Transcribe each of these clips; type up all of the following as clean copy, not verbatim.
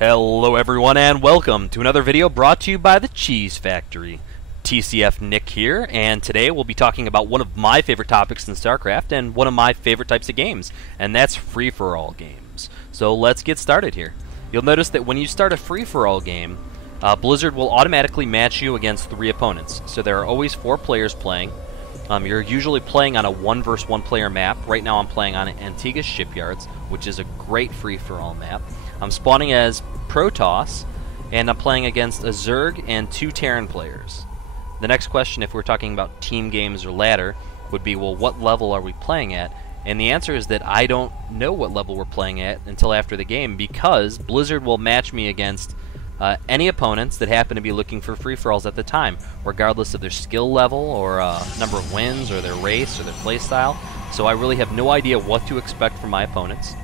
Hello everyone and welcome to another video brought to you by the Cheese Factory. TCF Nick here, and today we'll be talking about one of my favorite topics in StarCraft and one of my favorite types of games, and that's free-for-all games. So let's get started here. You'll notice that when you start a free-for-all game, Blizzard will automatically match you against 3 opponents. So there are always 4 players playing. You're usually playing on a 1 versus 1 player map. Right now I'm playing on Antiga Shipyards, which is a great free-for-all map. I'm spawning as Protoss, and I'm playing against a Zerg and 2 Terran players. The next question, if we're talking about team games or ladder, would be, well, what level are we playing at? And the answer is that I don't know what level we're playing at until after the game, because Blizzard will match me against any opponents that happen to be looking for free-for-alls at the time, regardless of their skill level or number of wins or their race or their playstyle. So I really have no idea what to expect from my opponents.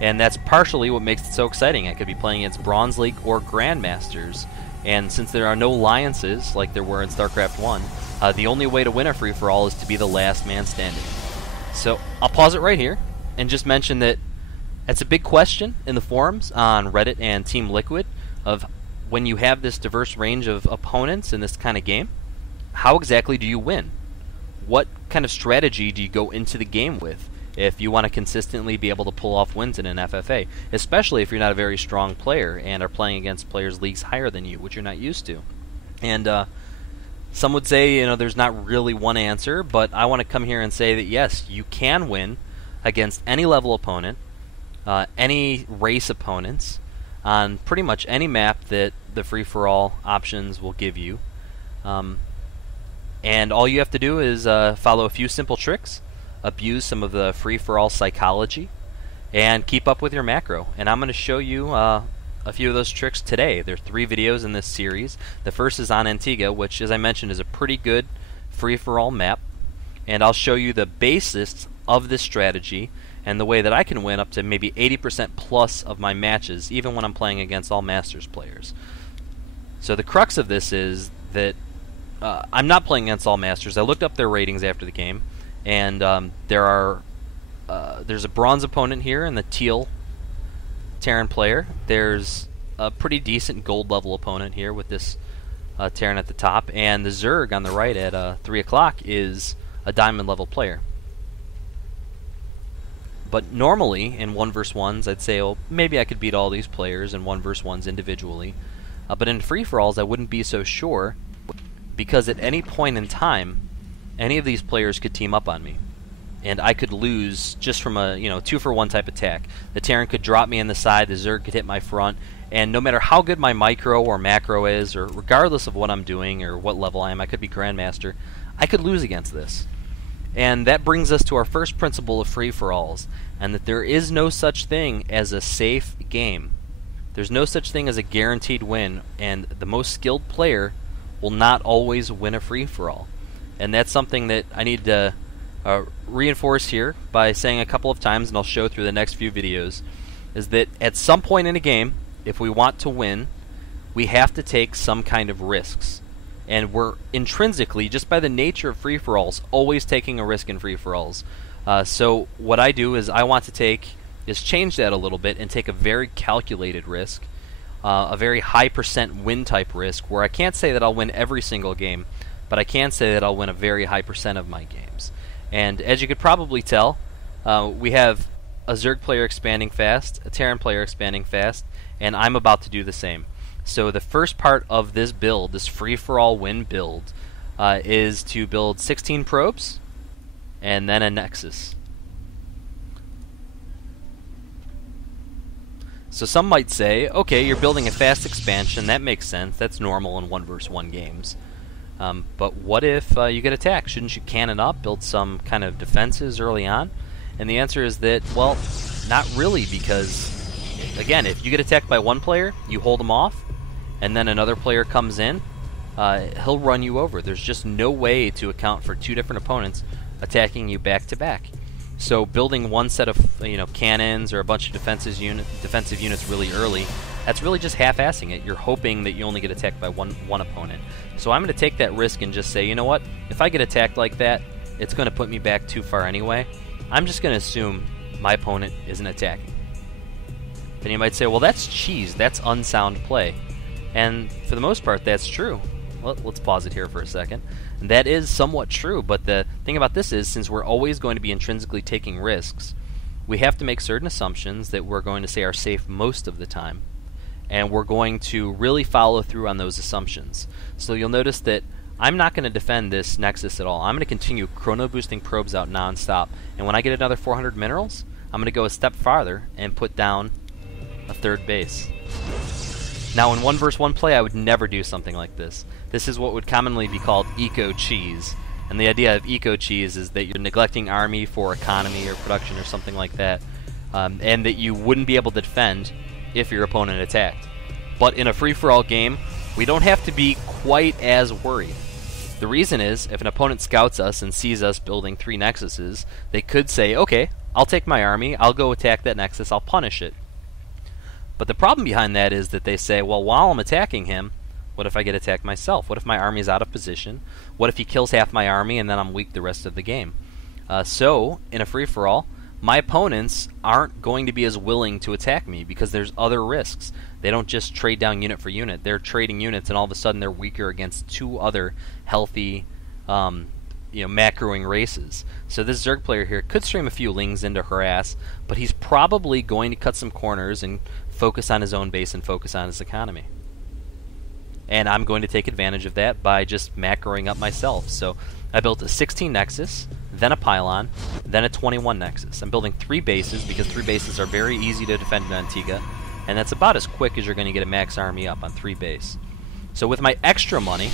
And that's partially what makes it so exciting. I could be playing against Bronze League or Grandmasters, and since there are no alliances like there were in StarCraft 1, the only way to win a free-for-all is to be the last man standing. So I'll pause it right here and just mention that that's a big question in the forums on Reddit and Team Liquid of when you have this diverse range of opponents in this kind of game, how exactly do you win? What kind of strategy do you go into the game with if you want to consistently be able to pull off wins in an FFA, especially if you're not a very strong player and are playing against players leagues higher than you, which you're not used to? And some would say, you know, there's not really one answer, but I want to come here and say that yes, you can win against any level opponent, any race opponents, on pretty much any map that the free-for-all options will give you. And all you have to do is follow a few simple tricks, abuse some of the free-for-all psychology, and keep up with your macro. And I'm going to show you a few of those tricks today. There are 3 videos in this series. The first is on Antigua, which, as I mentioned, is a pretty good free-for-all map. And I'll show you the basis of this strategy and the way that I can win up to maybe 80% plus of my matches, even when I'm playing against all Masters players. So the crux of this is that I'm not playing against all Masters. I looked up their ratings after the game, and there's a bronze opponent here in the teal Terran player. There's a pretty decent gold level opponent here with this Terran at the top, and the Zerg on the right at 3 o'clock is a diamond level player. But normally in 1 vs 1s, I'd say, oh, maybe I could beat all these players in 1 vs 1s individually. But in free-for-alls, I wouldn't be so sure, because at any point in time, any of these players could team up on me, and I could lose just from a 2-for-1 type attack. The Terran could drop me in the side, the Zerg could hit my front, and no matter how good my micro or macro is, or regardless of what I'm doing or what level I am, I could be Grandmaster, I could lose against this. And that brings us to our first principle of free-for-alls, and that there is no such thing as a safe game. There's no such thing as a guaranteed win, and the most skilled player will not always win a free-for-all. And that's something that I need to reinforce here by saying a couple of times, and I'll show through the next few videos, is that at some point in a game, if we want to win, we have to take some kind of risks. And we're intrinsically, just by the nature of free-for-alls, always taking a risk in free-for-alls. So what I do is I want to change that a little bit and take a very calculated risk, a very high % win type risk, where I can't say that I'll win every single game, but I can say that I'll win a very high % of my games. And as you could probably tell, we have a Zerg player expanding fast, a Terran player expanding fast, and I'm about to do the same. So the first part of this build, this free-for-all win build, is to build 16 probes and then a Nexus. So some might say, okay, you're building a fast expansion, that makes sense, that's normal in 1 vs 1 games. But what if you get attacked? Shouldn't you cannon up, build some kind of defenses early on? And the answer is that, well, not really, because, again, if you get attacked by one player, you hold them off, and then another player comes in, he'll run you over. There's just no way to account for 2 different opponents attacking you back to back. So building one set of cannons or a bunch of defensive units really early, that's really just half-assing it. You're hoping that you only get attacked by one opponent. So I'm going to take that risk and just say, you know what, if I get attacked like that, it's going to put me back too far anyway. I'm just going to assume my opponent isn't attacking. then you might say, well, that's cheese, that's unsound play. And for the most part, that's true. Well, let's pause it here for a second. And that is somewhat true, but the thing about this is, since we're always going to be intrinsically taking risks, we have to make certain assumptions that we're going to say are safe most of the time. And we're going to really follow through on those assumptions. So you'll notice that I'm not going to defend this Nexus at all. I'm going to continue chrono boosting probes out non-stop. And when I get another 400 minerals, I'm going to go a step farther and put down a third base. Now in 1 versus 1 play, I would never do something like this. This is what would commonly be called eco-cheese. And the idea of eco-cheese is that you're neglecting army for economy or production or something like that, and that you wouldn't be able to defend if your opponent attacked. But in a free-for-all game, we don't have to be quite as worried. The reason is, if an opponent scouts us and sees us building 3 Nexuses, they could say, okay, I'll take my army, I'll go attack that Nexus, I'll punish it. But the problem behind that is that they say, well, while I'm attacking him, what if I get attacked myself? What if my army's out of position? What if he kills half my army and then I'm weak the rest of the game? So, in a free-for-all, my opponents aren't going to be as willing to attack me because there's other risks. They don't just trade down unit for unit. They're trading units and all of a sudden they're weaker against 2 other healthy macroing races. So this Zerg player here could stream a few Lings in to harass, but he's probably going to cut some corners and focus on his own base and focus on his economy. And I'm going to take advantage of that by just macroing up myself. So I built a 16 Nexus, then a Pylon, then a 21 Nexus. I'm building 3 bases because 3 bases are very easy to defend in Antigua, and that's about as quick as you're going to get a max army up on 3 base. So with my extra money,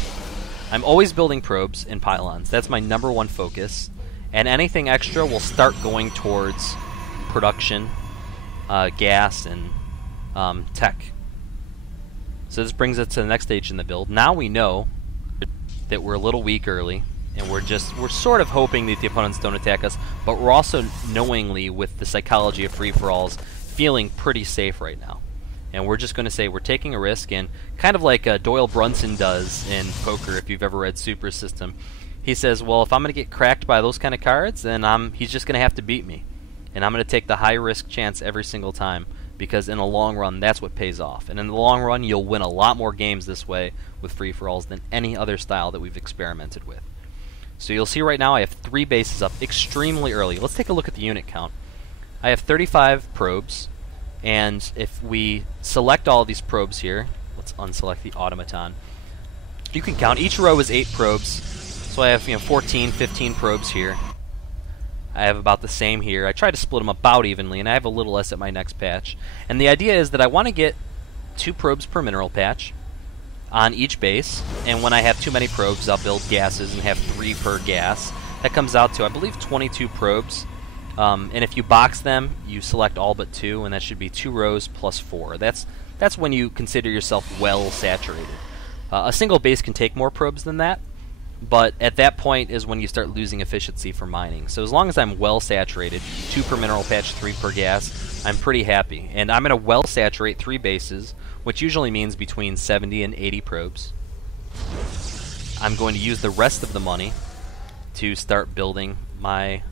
I'm always building probes and pylons. That's my #1 focus. And anything extra will start going towards production, gas, and tech. So this brings us to the next stage in the build. Now we know that we're a little weak early, and we're sort of hoping that the opponents don't attack us, but we're also knowingly, with the psychology of free-for-alls, feeling pretty safe right now. And we're just going to say we're taking a risk, and kind of like Doyle Brunson does in poker, if you've ever read Super System, he says, well, if I'm going to get cracked by those kind of cards, then he's just going to have to beat me. And I'm going to take the high-risk chance every single time, because in the long run, that's what pays off. And in the long run, you'll win a lot more games this way with free-for-alls than any other style that we've experimented with. So you'll see right now I have 3 bases up extremely early. Let's take a look at the unit count. I have 35 probes, and if we select all of these probes here, let's unselect the automaton. You can count, each row is 8 probes, so I have 14, 15 probes here. I have about the same here. I try to split them about evenly, and I have a little less at my next patch. And the idea is that I want to get 2 probes per mineral patch on each base, and when I have too many probes, I'll build gases and have 3 per gas. That comes out to, I believe, 22 probes. And if you box them, you select all but 2, and that should be 2 rows plus 4. That's when you consider yourself well saturated. A single base can take more probes than that, but at that point is when you start losing efficiency for mining. So as long as I'm well saturated, 2 per mineral patch, 3 per gas, I'm pretty happy. And I'm going to well saturate 3 bases, which usually means between 70 and 80 probes. I'm going to use the rest of the money to start building my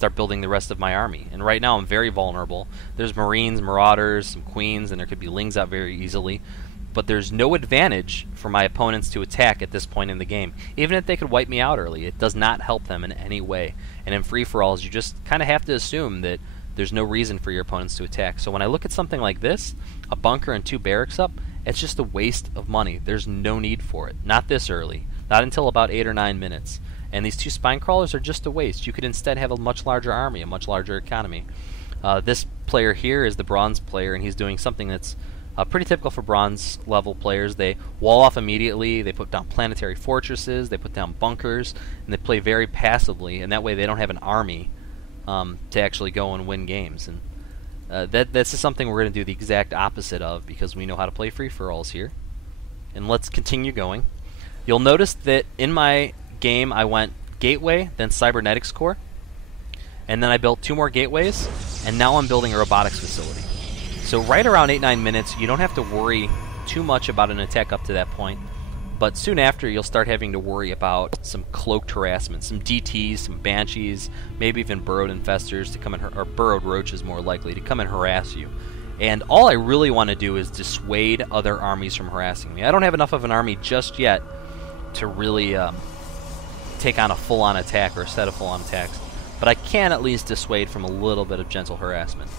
the rest of my army. And right now I'm very vulnerable. There's Marines, Marauders, some Queens, and there could be Lings out very easily. But there's no advantage for my opponents to attack at this point in the game. Even if they could wipe me out early, it does not help them in any way. And in free-for-alls, you just kind of have to assume that there's no reason for your opponents to attack. So when I look at something like this, a bunker and 2 barracks up, it's just a waste of money. There's no need for it. Not this early. Not until about 8 or 9 minutes. And these 2 spine crawlers are just a waste. You could instead have a much larger army, a much larger economy. This player here is the bronze player, and he's doing something that's pretty typical for bronze level players. They wall off immediately, they put down planetary fortresses, they put down bunkers, and they play very passively, and that way they don't have an army to actually go and win games. And this is something we're going to do the exact opposite of, because we know how to play free-for-alls here. And let's continue going. You'll notice that in my game I went Gateway, then Cybernetics Core, and then I built 2 more gateways, and now I'm building a robotics facility. So right around 8-9 minutes, you don't have to worry too much about an attack up to that point, but soon after you'll start having to worry about some cloaked harassment, some DTs, some Banshees, maybe even burrowed infestors to come and or burrowed roaches more likely to come and harass you. And all I really want to do is dissuade other armies from harassing me. I don't have enough of an army just yet to really take on a full-on attack or a set of full-on attacks, but I can at least dissuade from a little bit of gentle harassment.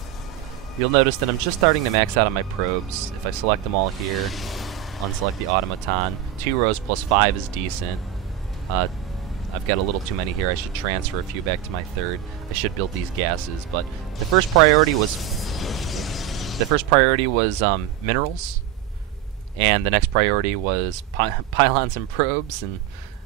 You'll notice that I'm just starting to max out on my probes. If I select them all here, unselect the automaton, 2 rows plus 5 is decent. I've got a little too many here. I should transfer a few back to my third. I should build these gases, but the first priority was minerals, and the next priority was pylons and probes, and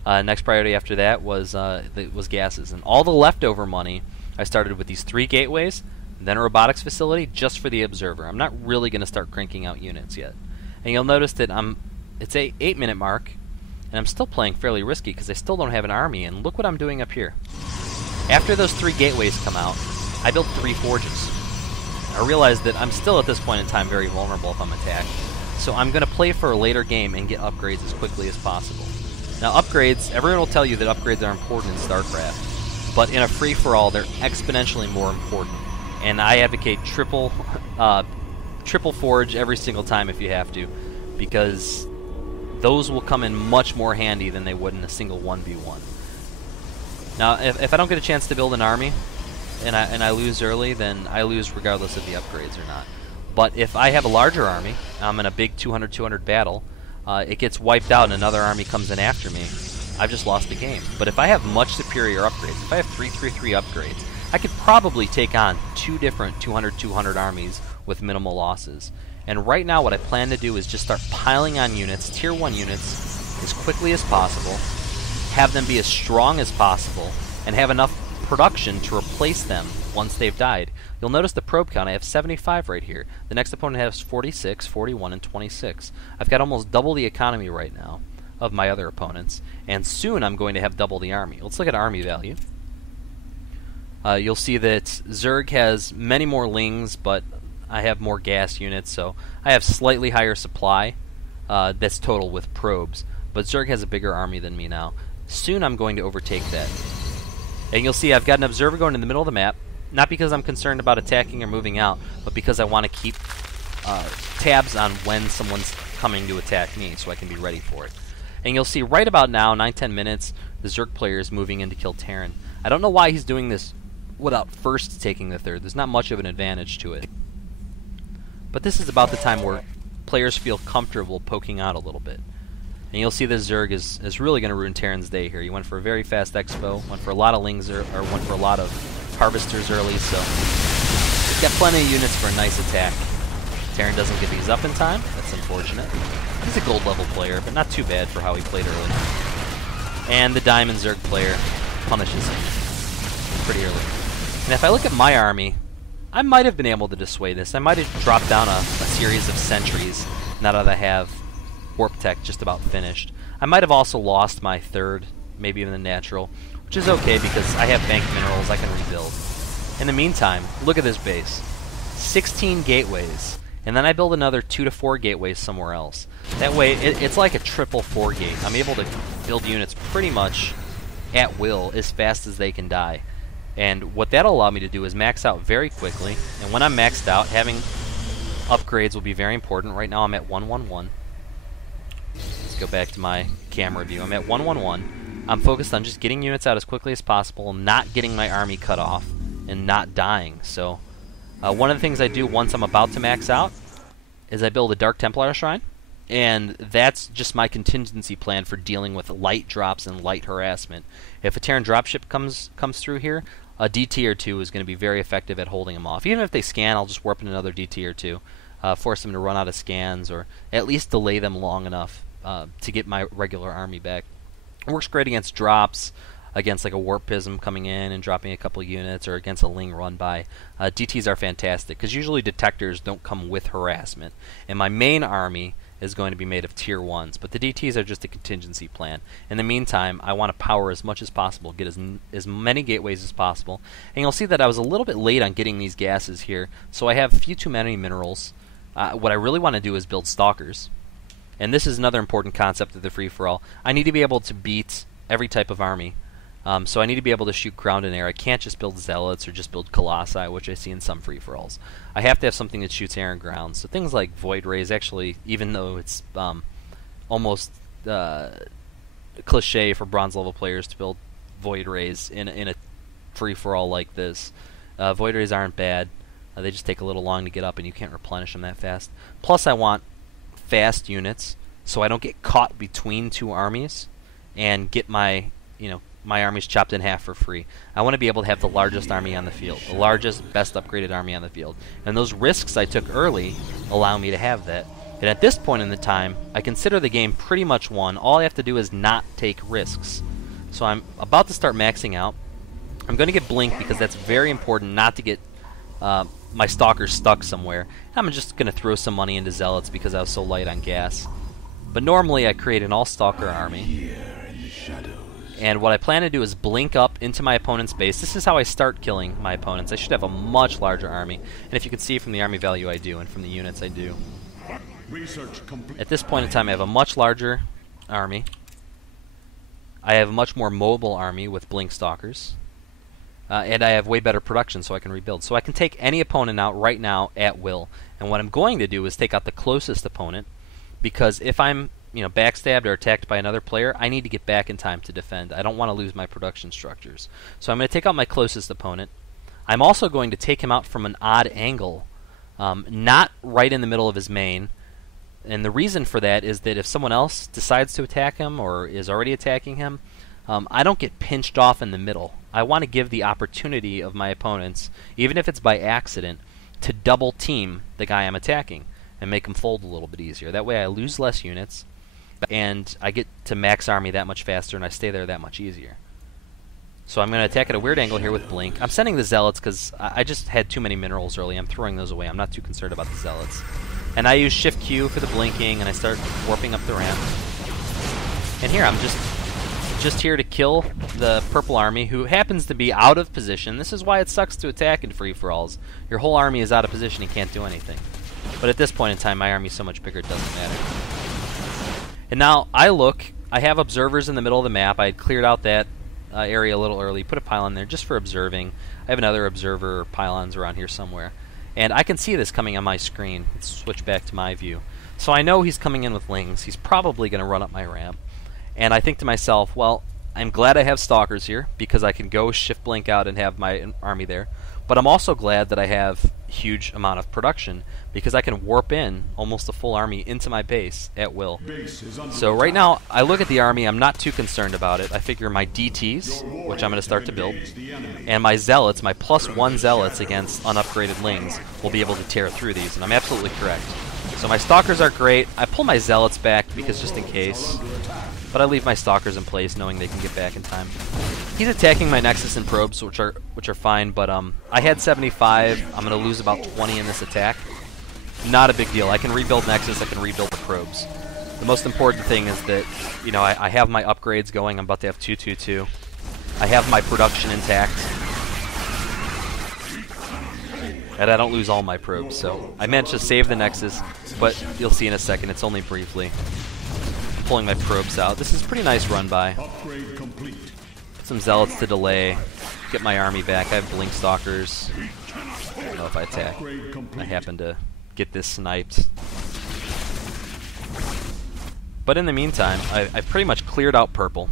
next priority after that was gases. And all the leftover money, I started with these 3 gateways, then a robotics facility just for the observer. I'm not really going to start cranking out units yet. And you'll notice that it's a 8-minute mark, and I'm still playing fairly risky because I still don't have an army. And look what I'm doing up here. After those 3 gateways come out, I built 3 forges. I realize that I'm still at this point in time very vulnerable if I'm attacked, so I'm going to play for a later game and get upgrades as quickly as possible. Now upgrades, everyone will tell you that upgrades are important in StarCraft, but in a free-for-all they're exponentially more important, and I advocate triple forge every single time if you have to, because those will come in much more handy than they would in a single 1v1. Now if I don't get a chance to build an army, and I lose early, then I lose regardless of the upgrades or not. But if I have a larger army, I'm in a big 200-200 battle, it gets wiped out and another army comes in after me, I've just lost the game. But if I have much superior upgrades, if I have 3-3-3 upgrades, I could probably take on 2 different 200-200 armies with minimal losses. And right now what I plan to do is just start piling on units, tier 1 units, as quickly as possible, have them be as strong as possible, and have enough production to replace them once they've died. You'll notice the probe count. I have 75 right here. The next opponent has 46, 41, and 26. I've got almost double the economy right now of my other opponents, and soon I'm going to have double the army. Let's look at army value. You'll see that Zerg has many more lings, but I have more gas units, so I have slightly higher supply. That's total with probes, but Zerg has a bigger army than me now. Soon I'm going to overtake that. And you'll see I've got an observer going in the middle of the map, not because I'm concerned about attacking or moving out, but because I want to keep tabs on when someone's coming to attack me so I can be ready for it. And you'll see right about now, 9-10 minutes, the Zerg player is moving in to kill Terran. I don't know why he's doing this without first taking the third. There's not much of an advantage to it. But this is about the time where players feel comfortable poking out a little bit. And you'll see this Zerg is really going to ruin Terran's day here. He went for a very fast expo, went for a lot of lings, or went for a lot of harvesters early, so he's got plenty of units for a nice attack. Terran doesn't get these up in time. That's unfortunate. He's a gold level player, but not too bad for how he played early. And the Diamond Zerg player punishes him pretty early. And if I look at my army, I might have been able to dissuade this. I might have dropped down a series of sentries now that I have Warp Tech just about finished. I might have also lost my third, maybe even the natural, which is okay because I have bank minerals I can rebuild. In the meantime, look at this base. 16 gateways, and then I build another 2 to 4 gateways somewhere else. That way, it's like a triple 4 gate. I'm able to build units pretty much at will as fast as they can die. And what that'll allow me to do is max out very quickly, and when I'm maxed out, having upgrades will be very important. Right now I'm at 111. Let's go back to my camera view. I'm at 111. I'm focused on just getting units out as quickly as possible, not getting my army cut off, and not dying. So one of the things I do once I'm about to max out is I build a Dark Templar Shrine, and that's just my contingency plan for dealing with light drops and light harassment. If a Terran dropship comes through here, a DT or 2 is going to be very effective at holding them off. Even if they scan, I'll just warp in another DT or 2, force them to run out of scans, or at least delay them long enough to get my regular army back. It works great against drops, against like a Warp Prism coming in and dropping a couple units, or against a Ling run by. DTs are fantastic, because usually detectors don't come with harassment. And my main army is going to be made of tier 1s, but the DTs are just a contingency plan. In the meantime, I want to power as much as possible, get as many gateways as possible. And you'll see that I was a little bit late on getting these gases here, so I have a few too many minerals. What I really want to do is build stalkers. And this is another important concept of the free-for-all. I need to be able to beat every type of army. So I need to be able to shoot ground and air. I can't just build zealots or just build colossi, which I see in some free-for-alls. I have to have something that shoots air and ground. So things like void rays, actually, even though it's almost cliche for bronze level players to build void rays in a free-for-all like this, void rays aren't bad. They just take a little long to get up, and you can't replenish them that fast. Plus, I want fast units, so I don't get caught between two armies and get my armies chopped in half for free. I want to be able to have the largest army on the field, the largest, best upgraded army on the field. And those risks I took early allow me to have that. And at this point in the time, I consider the game pretty much won. All I have to do is not take risks. So I'm about to start maxing out. I'm going to get Blink because that's very important not to get my Stalkers stuck somewhere. I'm just going to throw some money into Zealots because I was so light on gas. But normally I create an all-Stalker army. And what I plan to do is blink up into my opponent's base. This is how I start killing my opponents. I should have a much larger army. And if you can see from the army value I do and from the units I do. At this point in time I have a much larger army. I have a much more mobile army with Blink Stalkers. And I have way better production so I can rebuild. So I can take any opponent out right now at will. And what I'm going to do is take out the closest opponent. Because if I'm backstabbed or attacked by another player, I need to get back in time to defend. I don't want to lose my production structures. So I'm going to take out my closest opponent. I'm also going to take him out from an odd angle, not right in the middle of his main. And the reason for that is that if someone else decides to attack him or is already attacking him, I don't get pinched off in the middle. I want to give the opportunity of my opponents, even if it's by accident, to double team the guy I'm attacking and make him fold a little bit easier. That way I lose less units, and I get to max army that much faster, and I stay there that much easier. So I'm going to attack at a weird angle here with Blink. I'm sending the Zealots because I just had too many minerals early. I'm throwing those away. I'm not too concerned about the Zealots. And I use Shift Q for the blinking, and I start warping up the ramp. And here, I'm just here to kill the purple army, who happens to be out of position. This is why it sucks to attack in free-for-alls. Your whole army is out of position and can't do anything. But at this point in time, my army is so much bigger it doesn't matter. And now I have observers in the middle of the map. I had cleared out that area a little early, put a pylon there just for observing. I have another observer or pylons around here somewhere. And I can see this coming on my screen. Let's switch back to my view. So I know he's coming in with Lings. He's probably going to run up my ramp. And I think to myself, well, I'm glad I have Stalkers here because I can go Shift Blink out and have my army there. But I'm also glad that I have a huge amount of production because I can warp in almost a full army into my base at will. So right now, I look at the army, I'm not too concerned about it. I figure my DTs, which I'm going to start to build, and my Zealots, my +1 Zealots against unupgraded Lings, will be able to tear through these, and I'm absolutely correct. So my Stalkers are great. I pull my Zealots back because just in case, but I leave my Stalkers in place knowing they can get back in time. He's attacking my Nexus and probes, which are fine, but I had 75. I'm going to lose about 20 in this attack. Not a big deal. I can rebuild Nexus. I can rebuild the probes. The most important thing is that I have my upgrades going. I'm about to have 222. I have my production intact, and I don't lose all my probes. So I managed to save the Nexus, but you'll see in a second. It's only briefly. Pulling my probes out. This is a pretty nice run by. Put some Zealots to delay. Get my army back. I have Blink Stalkers. I don't know if I attack. I happen to get this sniped. But in the meantime, I've pretty much cleared out purple.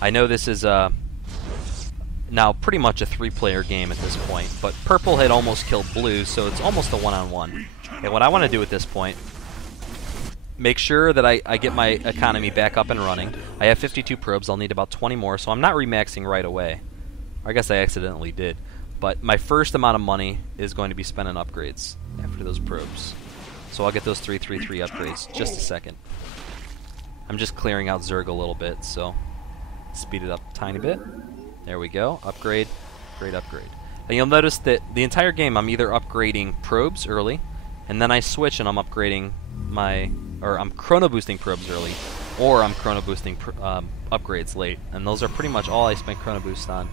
I know this is now pretty much a 3-player game at this point, but purple had almost killed blue, so it's almost a 1-on-1. And what I want to do at this point, make sure that I get my economy back up and running. I have 52 probes. I'll need about 20 more, so I'm not remaxing right away. Or I guess I accidentally did. But my first amount of money is going to be spent on upgrades after those probes. So I'll get those 333 upgrades. Just a second. I'm just clearing out Zerg a little bit, so speed it up a tiny bit. There we go. Upgrade, upgrade, upgrade. And you'll notice that the entire game I'm either upgrading probes early, and then I switch and I'm upgrading I'm chrono boosting probes early, or I'm chrono boosting upgrades late. And those are pretty much all I spent chrono boost on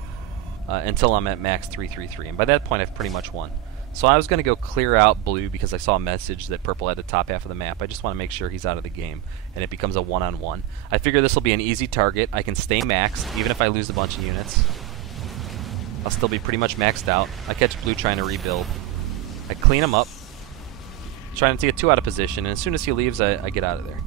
until I'm at max 333. And by that point I've pretty much won. So I was going to go clear out blue because I saw a message that purple had the top half of the map. I just want to make sure he's out of the game, and it becomes a one-on-one. I figure this will be an easy target. I can stay maxed, even if I lose a bunch of units. I'll still be pretty much maxed out. I catch blue trying to rebuild. I clean him up, trying to get 2 out of position, and as soon as he leaves, I get out of there.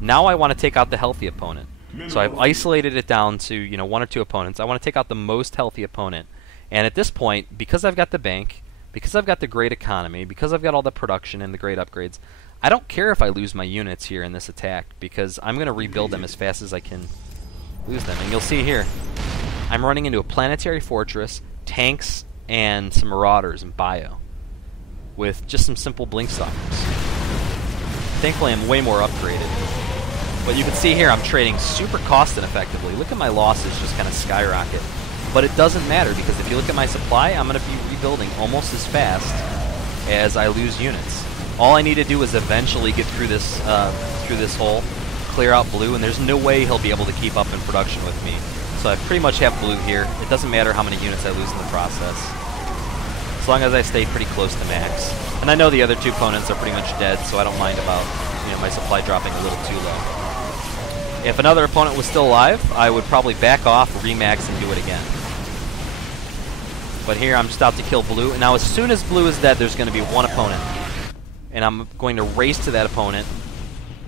Now I want to take out the healthy opponent. So I've isolated it down to, you know, 1 or 2 opponents. I want to take out the most healthy opponent. And at this point, because I've got the bank, because I've got the great economy, because I've got all the production and the great upgrades, I don't care if I lose my units here in this attack, because I'm going to rebuild them as fast as I can lose them. And you'll see here, I'm running into a planetary fortress, tanks, and some marauders and bio, with just some simple blink stalkers. Thankfully, I'm way more upgraded. But you can see here, I'm trading super cost ineffectively. Look at my losses just kind of skyrocket. But it doesn't matter, because if you look at my supply, I'm going to be rebuilding almost as fast as I lose units. All I need to do is eventually get through this hole, clear out blue, and there's no way he'll be able to keep up in production with me. So I pretty much have blue here. It doesn't matter how many units I lose in the process, as long as I stay pretty close to max. And I know the other 2 opponents are pretty much dead, so I don't mind about, you know, my supply dropping a little too low. If another opponent was still alive, I would probably back off, remax, and do it again. But here I'm just out to kill blue, and now as soon as blue is dead, there's going to be 1 opponent. And I'm going to race to that opponent,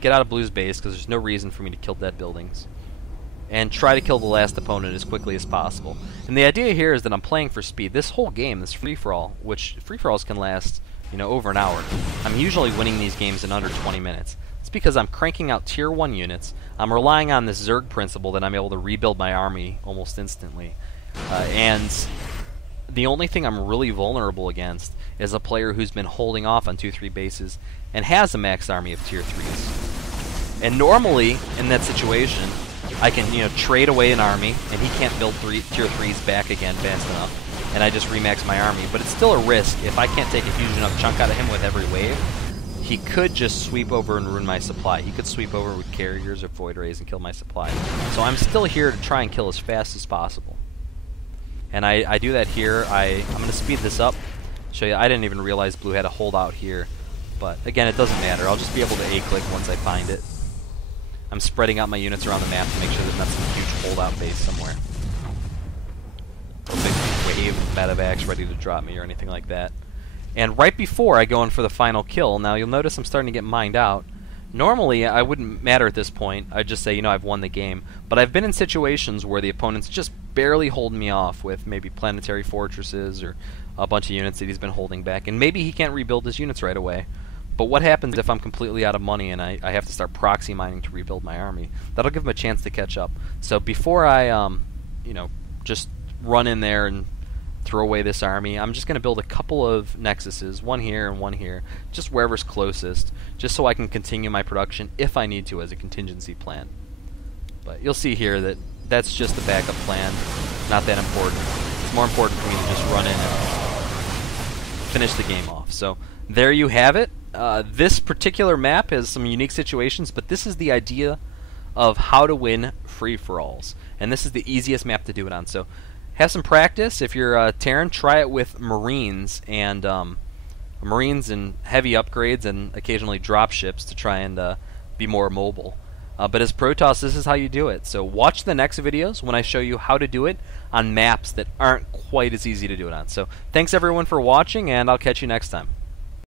get out of blue's base, because there's no reason for me to kill dead buildings, and try to kill the last opponent as quickly as possible. And the idea here is that I'm playing for speed. This whole game, this free-for-all, which free-for-alls can last, you know, over an hour, I'm usually winning these games in under 20 minutes. It's because I'm cranking out tier 1 units. I'm relying on this Zerg principle that I'm able to rebuild my army almost instantly. And the only thing I'm really vulnerable against is a player who's been holding off on 2-3 bases and has a maxed army of tier 3s. And normally, in that situation, I can, you know, trade away an army, and he can't build tier 3s back again fast enough, and I just remax my army. But it's still a risk. If I can't take a huge enough chunk out of him with every wave, he could just sweep over and ruin my supply. He could sweep over with carriers or void rays and kill my supply. So I'm still here to try and kill as fast as possible. And I do that here. I'm going to speed this up. Show you, I didn't even realize blue had a holdout here. But again, it doesn't matter. I'll just be able to A-click once I find it. I'm spreading out my units around the map to make sure there's not some huge holdout base somewhere. A big wave of medevacs ready to drop me or anything like that. And right before I go in for the final kill, now you'll notice I'm starting to get mined out. Normally, I wouldn't matter at this point. I'd just say, you know, I've won the game. But I've been in situations where the opponent's just barely holding me off with maybe planetary fortresses or a bunch of units that he's been holding back. And maybe he can't rebuild his units right away. But what happens if I'm completely out of money and I have to start proxy mining to rebuild my army? That'll give him a chance to catch up. So before I, you know, just run in there and throw away this army, I'm just going to build a couple of nexuses, one here and one here, just wherever's closest, just so I can continue my production if I need to as a contingency plan. But you'll see here that that's just a backup plan, not that important. It's more important for me to just run in and finish the game off. So there you have it. This particular map has some unique situations, but this is the idea of how to win free-for-alls. And this is the easiest map to do it on. So have some practice. If you're Terran, try it with Marines and heavy upgrades and occasionally drop ships to try and be more mobile. But as Protoss, this is how you do it. So watch the next videos when I show you how to do it on maps that aren't quite as easy to do it on. So thanks everyone for watching, and I'll catch you next time.